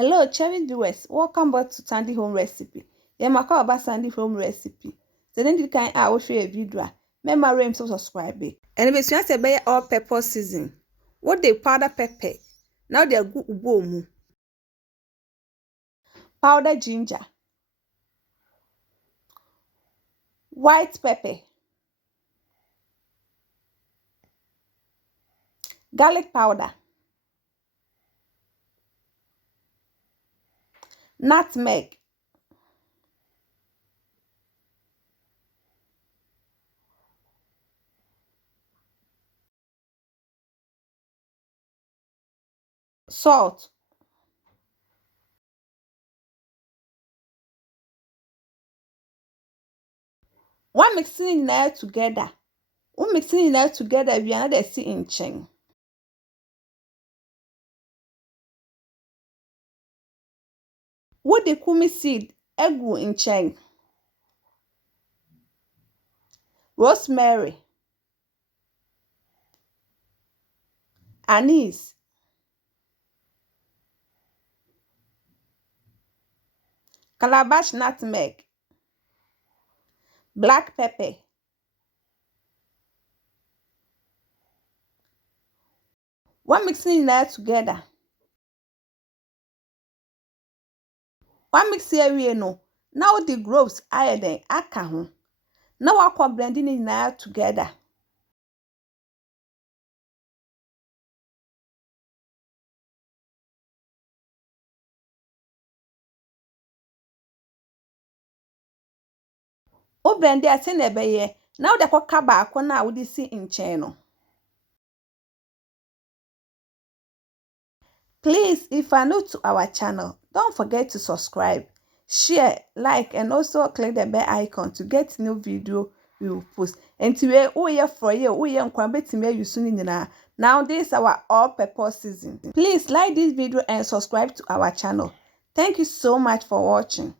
Hello, cherry viewers. Welcome back to Sandy Home Recipe. Yemaka about Sandy Home Recipe. Then you can I will show a video. Remember, rem so subscribe. And if you want to buy all pepper season, what they powder pepper. Now they are good ubomu. Powder ginger, white pepper, garlic powder, nutmeg, salt, one mixing it together. One mixing it together, we another see in chain. What the cummin seed, egg in chain. Rosemary, anise, calabash nutmeg, black pepper, one mixing that together. One mix area no. Now the groves iodine aka ho. Now akwa blending it now together. O blend it ase na ebeye. Now the kwa kaba akwa na we see in channel. Please, if you are new to our channel, don't forget to subscribe, share, like, and also click the bell icon to get new video we will post. And today, for you, now this is our all-purpose season. Please like this video and subscribe to our channel. Thank you so much for watching.